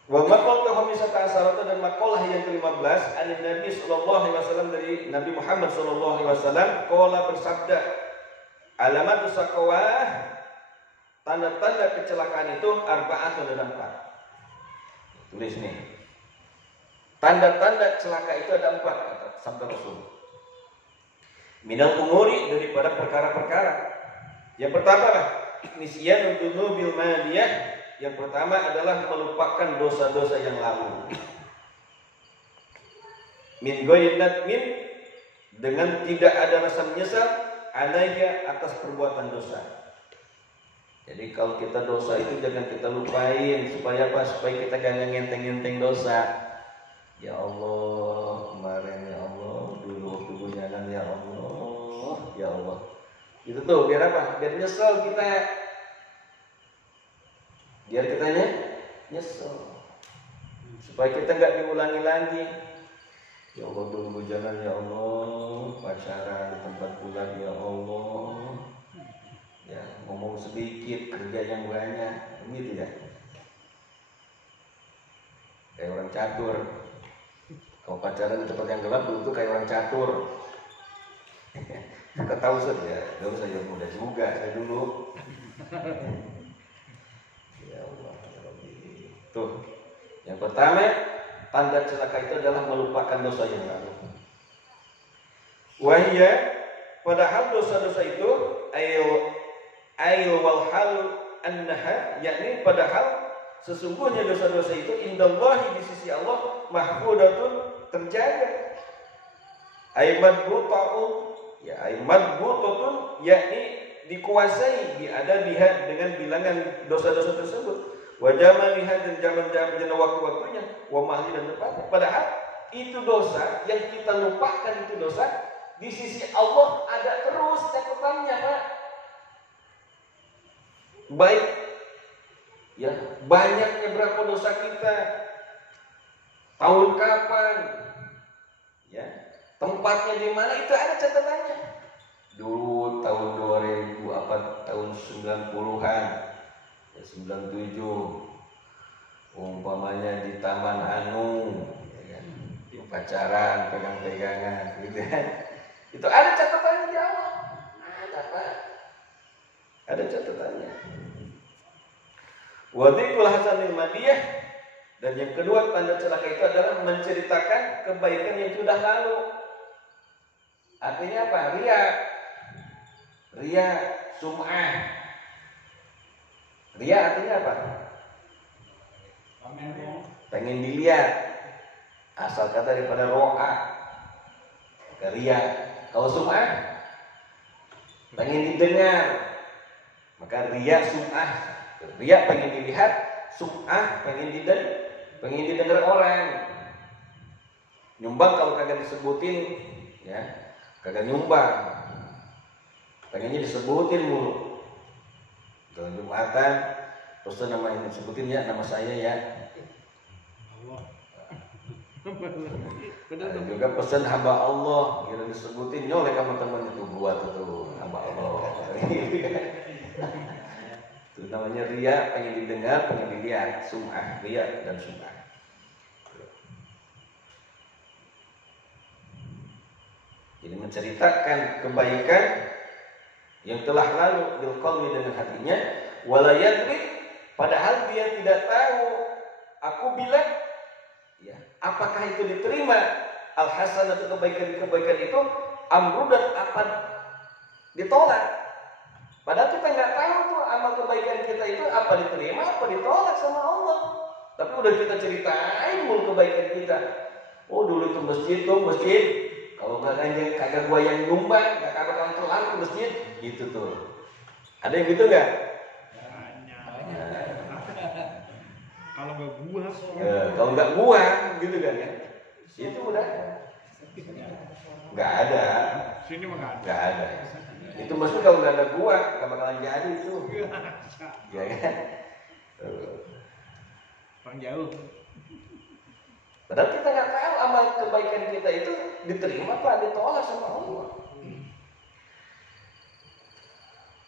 Wa maqal khamisata asarata, dan maqalah yang ke-15 an Nabi sallallahu alaihi wasallam, dari Nabi Muhammad sallallahu alaihi wasallam, qala, bersabda, alamat saqawah, tanda-tanda kecelakaan itu arba'atun, ada 4. Tulis nih. Tanda-tanda celaka itu ada 4, kata sabda Rasul. Minal umuri, daripada perkara-perkara. Yang pertama, nisyanul dunubil madiyah. Yang pertama adalah melupakan dosa-dosa yang lalu. Min ghairi nadmin, dengan tidak ada rasa menyesal, alaiha, atas perbuatan dosa. Jadi kalau kita dosa itu jangan kita lupain. Supaya apa? Supaya kita jangan ngenteng-ngenteng dosa. Ya Allah, kemarin ya Allah, dulu waktu bunyanan ya Allah, ya Allah. Itu tuh biar apa? Biar nyesel kita. Biar kita nyesel. Supaya kita nggak diulangi lagi. Ya Allah, dulu bunyanan ya Allah, pacaran di tempat bulan ya Allah. Ya, ngomong sedikit, kerja yang banyak, begitu ya. Kayak orang catur. Kalau pacaran di tempat yang gelap dulu tuh kayak orang catur. Kita tahu saja, gak usah yang muda juga saya dulu. Ya Allah, ya Rabbi. Tuh, yang pertama, tanda celaka itu adalah melupakan dosa yang lalu. Wahia, padahal dosa-dosa itu ail wal hal annaha, yakni padahal sesungguhnya dosa-dosa itu indallahi, di sisi Allah, mahfudatun, terjaga. Madbutun, ya madbutun, yakni dikuasai, ada lihat dengan bilangan dosa-dosa tersebut. Wa jamaliha, dan zaman-zaman waktu-waktunya, wa mahli, dan tempatnya. Padahal itu dosa yang kita lupakan, itu dosa di sisi Allah ada terus catatannya, Pak. Baik, ya, banyaknya berapa dosa kita, tahun kapan, ya, tempatnya di mana, itu ada catatannya. Dulu tahun 2000 apa, tahun 90-an, ya, 97, umpamanya di Taman Anu, ya kan, pacaran, pegang-pegangan, gitu kan. Itu ada catatannya di Allah. Ada, Pak. Ada catatannya. Wadikul hasanil madiyah, dan yang kedua tanda celaka itu adalah menceritakan kebaikan yang sudah lalu. Artinya apa? Ria, sum'ah. Ria artinya apa? Pengen dilihat. Asal kata daripada ro'a, ria. Kalau sum'ah, pengen didengar, maka ria, sum'ah. Ria pengen dilihat, sum'ah pengen didengar orang. Nyumbang kalau kagak disebutin, ya, kagak nyumbang. Pengennya disebutin mulu. Kalau Jumatan, terus nama ini sebutin ya, nama saya ya. Ada juga pesan hamba Allah, kira disebutin nyolek sama teman itu, buat itu hamba Allah. Itu namanya ria, pengen didengar, pengen dilihat, sum'ah, ria dan sum'ah. Jadi menceritakan kebaikan yang telah lalu bil qalbi, dengan hatinya, wala yadri, padahal dia tidak tahu. Aku bilang, ya, apakah itu diterima al hasanatu, kebaikan itu, amrudat, apa ditolak. Padahal kita nggak tahu tuh amal kebaikan kita itu apa diterima, apa ditolak sama Allah. Tapi udah kita ceritain mulu kebaikan kita. Oh dulu tuh masjid. Kalau kagak gua yang nyumbang, gak bakalan kelar ke masjid. Gitu tuh. Ada yang gitu nggak? Kalau nggak gua, kalau nggak gua, gitu kan ya? Itu udah nggak ada. sini mah Nggak ada. Itu maksudnya kalau nggak ada gua, nggak bakalan jadi itu. Ya kan? Bang jauh. Padahal kita nggak tahu amal kebaikan kita itu diterima apa ditolak sama Allah.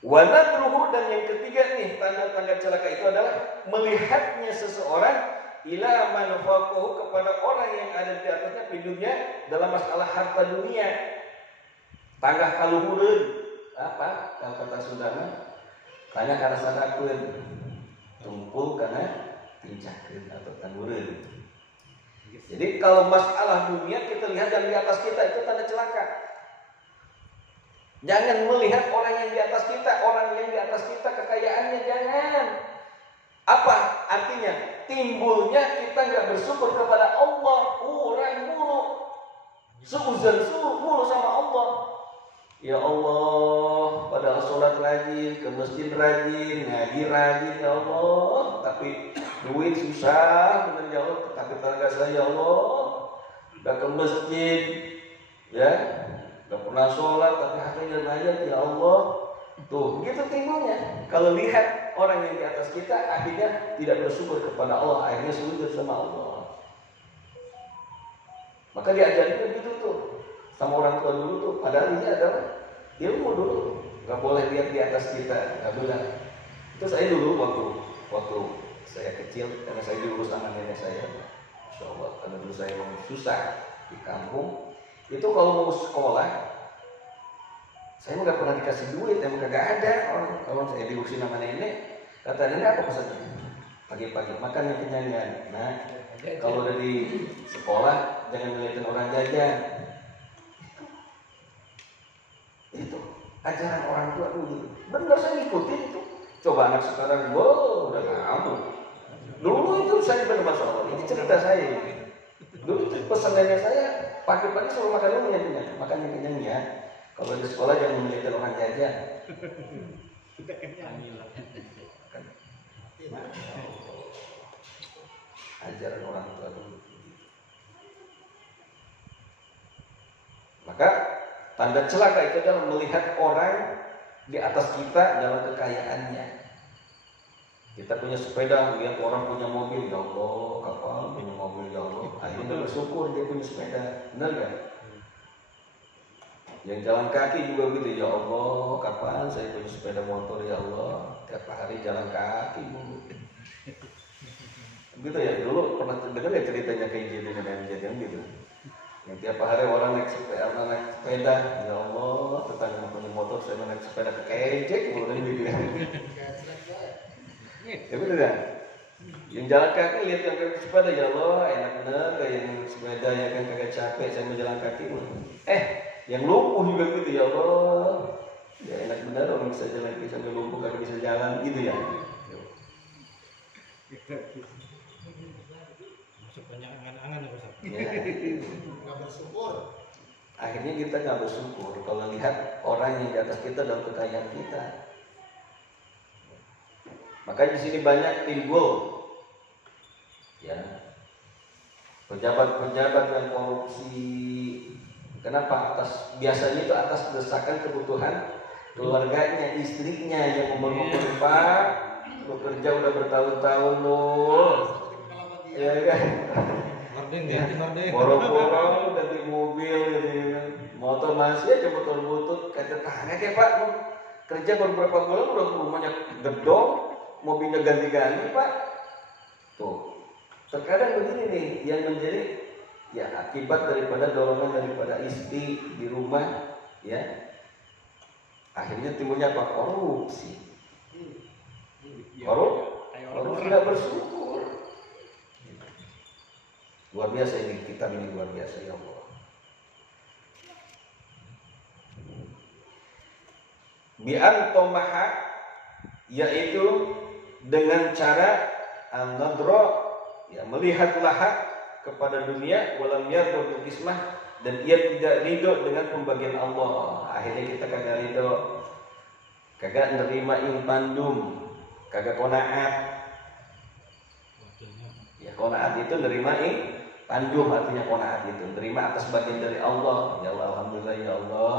Wanadruhu, dan yang ketiga nih tanda-tanda celaka itu adalah melihatnya seseorang ila manfaqahu, kepada orang yang ada di atasnya di dunia dalam masalah harta dunia. Tanggah kaluhureun apa kalau kata Sundana, tanya karena sadakeun, tumpul karena tincakeun atau tangureun. Jadi kalau masalah dunia kita lihat yang di atas kita itu tanda celaka. Jangan melihat orang yang di atas kita, orang yang di atas kita kekayaannya, jangan. Apa artinya? Timbulnya kita nggak bersyukur kepada Allah, kurang mulu, seuzan mulu sama Allah. Ya Allah, padahal sholat rajin, ke masjid rajin, ngaji rajin, ya Allah. Tapi duit susah, benar ya Allah. Tapi tenaga saya, ya Allah, nggak ke masjid, ya. Gak pernah sholat tapi hatinya banyak, ya Allah. Tuh, gitu timbulnya. Kalau lihat orang yang di atas kita akhirnya tidak bersyukur kepada Allah, akhirnya sujud sama Allah. Maka diajarin begitu tuh sama orang tua dulu tuh. Padahal ini adalah ilmu dulu. Gak boleh lihat di atas kita, gak boleh. Itu saya dulu waktu saya kecil, karena saya diurus sama nenek saya. Insya Allah, karena dulu saya memang susah di kampung. Itu kalau mau sekolah, saya nggak pernah dikasih duit, emang kagak ada. Kalau saya diurusin sama nenek, kata nenek apa pesannya? Pagi-pagi makan yang kenyang. Nah, kalau udah di sekolah jangan ngeliatin orang jajan. Itu ajaran orang tua dulu. Benar, saya ngikutin itu. Coba anak sekarang, wow, udah ngamuk. Dulu itu saya benar, masya Allah. Ini cerita saya. Dulu itu pesan nenek saya, pagi-pagi selalu makan dulu ya, makan yang kenyang ya. Kalau di sekolah jangan melihat orang jajan. Kita kenyang. Masya Allah. Ajaran orang tua dulu. Maka tanda celaka itu adalah melihat orang di atas kita dalam kekayaannya. Kita punya sepeda, lihat orang punya mobil, ya Allah, kapal punya mobil, ya Allah. Akhirnya bersyukur dia punya sepeda, benar gak? Yang jalan kaki juga gitu, ya Allah, kapan saya punya sepeda motor, ya Allah. Tiap hari jalan kaki mulu. Gitu ya, dulu pernah dengar ya ceritanya kayak gitu dan gitu. Yang tiap hari orang naik sepeda, ya Allah, tetangga punya motor, saya naik sepeda kecek mulu gitu ya. Ya betul kan? Yang jalan kaki lihat yang kaki sepeda, ya Allah, enak bener kayak yang sepeda ya kan, kagak capek saya mau jalan kaki. Yang lumpuh juga gitu, ya Allah, ya enak bener orang bisa jalan kaki sambil lumpuh kagak bisa jalan gitu ya. Masuk banyak angan-angan ya Ustaz. Ya. Nggak bersyukur. Akhirnya kita nggak bersyukur kalau lihat orang yang di atas kita dalam kekayaan kita. Makanya di sini banyak timbul ya pejabat-pejabat yang korupsi. Kenapa? Biasanya itu atas desakan kebutuhan keluarganya, istrinya yang umur-umur Pak, bekerja udah bertahun-tahun loh, ya kan? Boro-boro dari mobil, dari motor masih aja motor butut, kata tanya kayak Pak, kerja baru berapa bulan udah rumahnya gedong. Mobilnya ganti-ganti Pak. Tuh, terkadang begini nih yang menjadi ya akibat daripada dorongan daripada istri di rumah, ya. Akhirnya timbulnya apa? Korupsi. Korupsi tidak bersyukur. Luar biasa ini, kitab ini luar biasa, ya Allah. Bi antomaha yaitu dengan cara an-nadra, ya, melihat lahak kepada dunia, walam yarda bil qismah, dan ia tidak ridho dengan pembagian Allah. Akhirnya kita kagak ridho, kagak nerima impandum, kagak qanaat. Ya, qanaat itu nerima impandum, artinya qanaat itu nerima atas bagian dari Allah. Ya Allah, alhamdulillah ya Allah,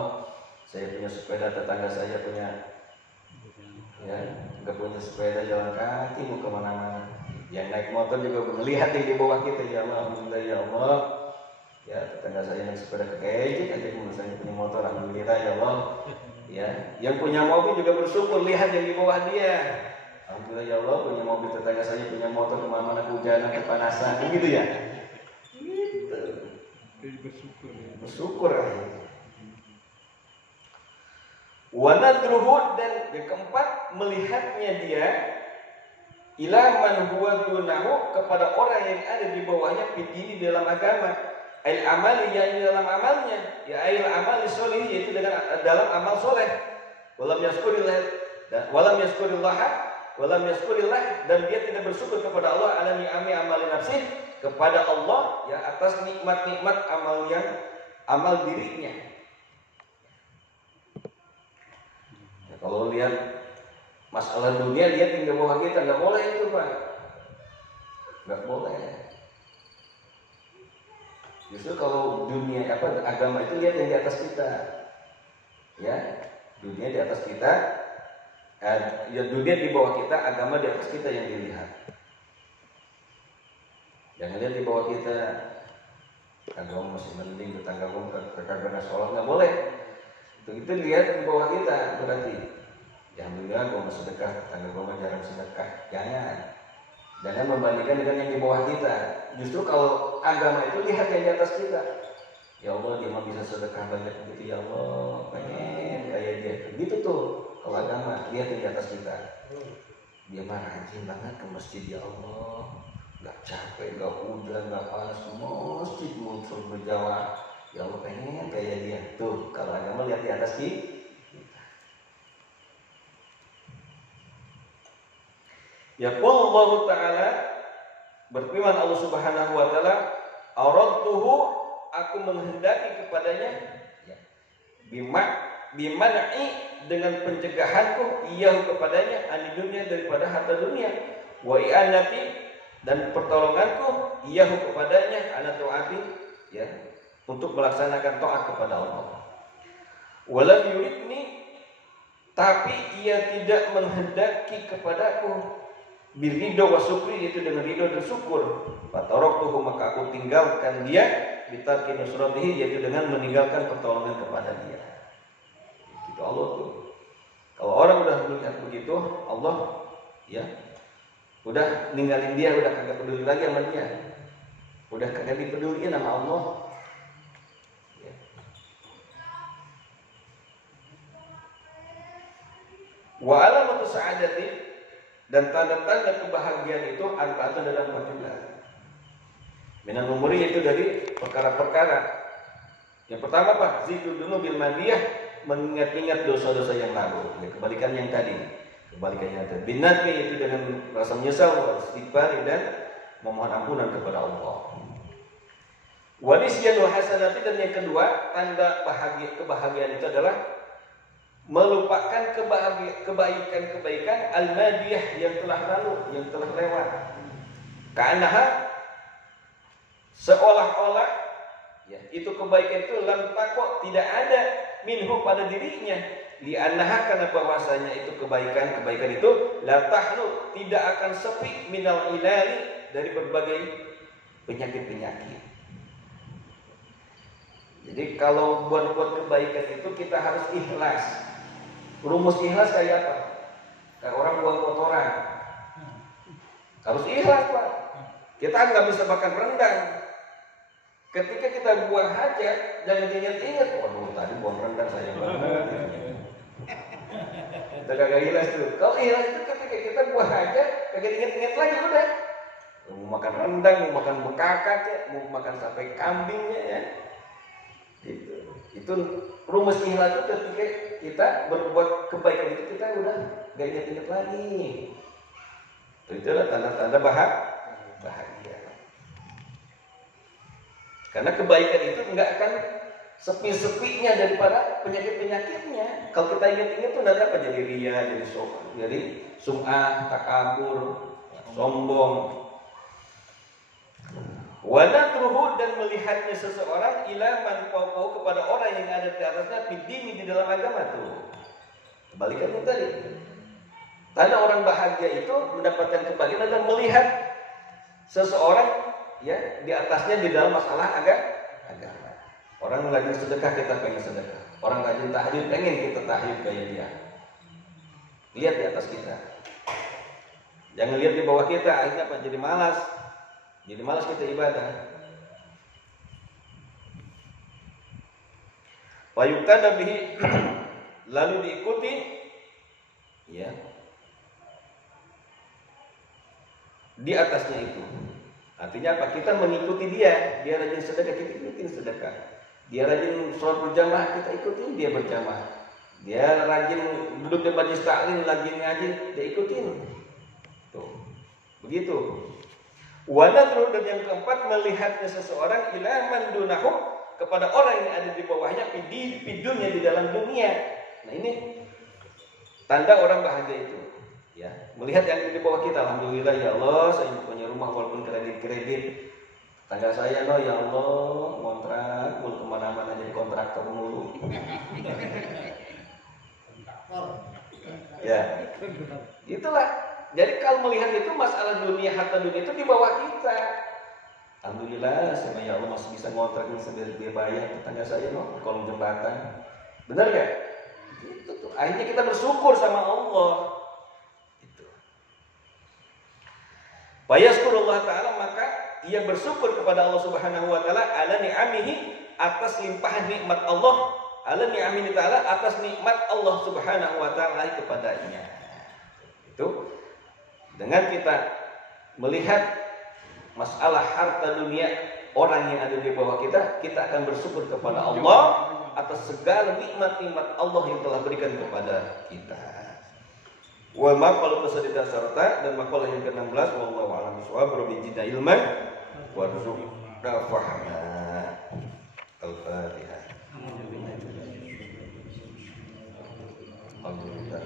saya punya sepeda, tetangga saya punya, ya, nggak punya sepeda, jalan kaki mau kemana-mana. Yang naik motor juga melihat yang di bawah kita. Ya Allah, alhamdulillah ya Allah, ya tetangga saya naik sepeda kekejek aja, saya punya motor, alhamdulillah ya Allah. Ya, yang punya mobil juga bersyukur lihat yang di bawah dia. Alhamdulillah ya Allah, punya mobil, tetangga saya punya motor, kemana-mana kehujanan, kepanasan, gitu ya. Gitu. Bersyukur. Wa nadruhu, dan yang keempat melihatnya dia ila man huwa dunahu, kepada orang yang ada di bawahnya fitini dalam agama. Ail amali, yang dalam amalnya, ya ail amali sholih, yaitu dengan dalam amal soleh. Walam yaskurillah, dan walam yaskurillah, dan dia tidak bersyukur kepada Allah ala ni'ami amali nafsih, kepada Allah, ya, atas nikmat-nikmat amal dirinya. Ya, kalau lihat masalah dunia, lihat di bawah kita, nggak boleh itu, Pak, nggak boleh. Justru kalau dunia agama itu lihat yang di atas kita, ya, dunia di atas kita, ya, dunia di bawah kita, agama di atas kita yang dilihat. Jangan lihat di bawah kita, agama masih mending, tetangga gue kagak sholat, nggak boleh. Itu lihat di bawah kita berarti. Alhamdulillah gue masih sedekah, tetangga gue jarang sedekah. Jangan membandingkan dengan yang di bawah kita. Justru kalau agama itu lihat yang di atas kita. Ya Allah, dia mah bisa sedekah banyak begitu, ya Allah, pengen kayak dia. Gitu tuh kalau agama, lihat yang di atas kita. Dia mah rajin banget ke masjid, ya Allah, nggak capek, nggak hujan, nggak panas, ke masjid muncul berjamaah. Ya Allah, pengen kayak dia. Tuh kalau agama lihat di atas kita. Ya Allah Ta'ala, berfirman Allah Subhanahu wa Ta'ala, aradtuhu, aku menghendaki kepadanya, ya, biman'i, dengan pencegahanku, iyahu kepadanya, ani dunia, daripada harta dunia, wa i'anati, dan pertolonganku, iyahu kepadanya, ana ta'ati, ya, untuk melaksanakan taat kepada Allah. Walam yuridni, tapi ia tidak menghendaki kepadaku, birridho wa syukri, itu dengan ridho dan syukur. Fataroktuhu, maka aku tinggalkan dia, bitarki nusratihi, yaitu dengan meninggalkan pertolongan kepada dia. Itu Allah tuh. Kalau orang udah melihat begitu, Allah, ya, udah ninggalin dia, udah kagak peduli lagi sama dia, udah kagak dipeduliin sama Allah. Ya. Wa alamatu sa'adati, dan tanda-tanda kebahagiaan itu arba'atun, dalam 14. Minan umuri, yaitu dari perkara-perkara. Yang pertama apa? Zikrudunu bil madiyah, mengingat-ingat dosa-dosa yang lalu. Ya, kebalikan yang tadi. Binatnya, yaitu dengan rasa menyesal, istighfar, dan memohon ampunan kepada Allah. Wanisyanul hasanati, dan yang kedua, tanda kebahagiaan itu adalah melupakan kebaikan-kebaikan al-madiyah, yang telah lalu, yang telah lewat. Ka'annaha, seolah-olah, ya, itu kebaikan itu lam takok, tidak ada, minhu, pada dirinya, li'annaha, karena bahwasanya itu kebaikan itu la tahlu, tidak akan sepi, minal ilali, dari berbagai penyakit-penyakit. Jadi kalau buat kebaikan itu kita harus ikhlas. Rumus ikhlas kayak apa? Kayak orang buang kotoran, harus ikhlas, Pak. Kita nggak bisa makan rendang. Ketika kita buang hajat, jangan ingat-ingat, waduh tadi buang rendang sayang banget. Kita kagak ikhlas tuh. Kalau ikhlas itu ketika kita buang hajat, kagak ingat-ingat lagi, udah. Mau makan rendang, mau makan bekakak, ya, mau makan sampai kambingnya, ya. Itu rumus ihlas itu ketika kita berbuat kebaikan itu kita udah gak ingat-ingat lagi. Itu adalah tanda-tanda bahagia. Karena kebaikan itu nggak akan sepi-sepinya daripada penyakit-penyakitnya. Kalau kita ingat-ingat tuh nanti apa? Jadi ria, jadi sum'ah, takabur, sombong. Wanatruhu, dan melihatnya seseorang ilaman fauqahu, kepada orang yang ada di atasnya bidini, di dalam agama tuh. Kebalikannya tadi. Tanda orang bahagia itu mendapatkan kebahagiaan dan melihat seseorang ya di atasnya di dalam masalah agama. Orang rajin sedekah, kita pengen sedekah. Orang rajin tahajud, pengen kita tahajud kayak dia. Lihat di atas kita. Jangan lihat di bawah kita, akhirnya apa? Jadi malas. Jadi malas kita ibadah. Wa yuqtada bihi, lalu diikuti ya di atasnya itu. Artinya apa? Kita mengikuti dia. Dia rajin sedekah, kita ikutin sedekah. Dia rajin sholat berjamaah, kita ikutin dia berjamaah. Dia rajin duduk di majlis taklim, lagi ngaji, dia ikutin. Tuh. Begitu. Wanadru, dan yang keempat, melihatnya seseorang ila man dunahu, kepada orang yang ada di bawahnya, pidunya di dalam dunia. Nah ini tanda orang bahagia itu. Ya, melihat yang di bawah kita, alhamdulillah ya Allah, saya punya rumah walaupun kredit. Tangga saya no, ya Allah, kontrak, mulu kemana-mana jadi kontraktor mulu. Ya, itulah. Jadi kalau melihat itu masalah dunia, harta dunia itu di bawah kita. Alhamdulillah, sama ya Allah masih bisa ngontrak sendiri, dia bayar tetangga saya no, kolong jembatan. Benar gak? Itu tuh. Akhirnya kita bersyukur sama Allah. Itu. Fayaskurullah Ta'ala, maka ia bersyukur kepada Allah Subhanahu Wa Ta'ala ala ni'amihi, atas limpahan nikmat Allah, ala ni'amihi Ta'ala, atas nikmat Allah Subhanahu Wa Ta'ala kepadanya. Itu. Dengan kita melihat masalah harta dunia orang yang ada di bawah kita, kita akan bersyukur kepada Allah atas segala nikmat-nikmat Allah yang telah berikan kepada kita. Wa maqalu tasadida sarta, dan maqalah yang ke-16, wallahu a'lam bishawab, rabbi zidna ilman warzuqna fahma. Al-Fatihah. Alhamdulillah.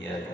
Iya,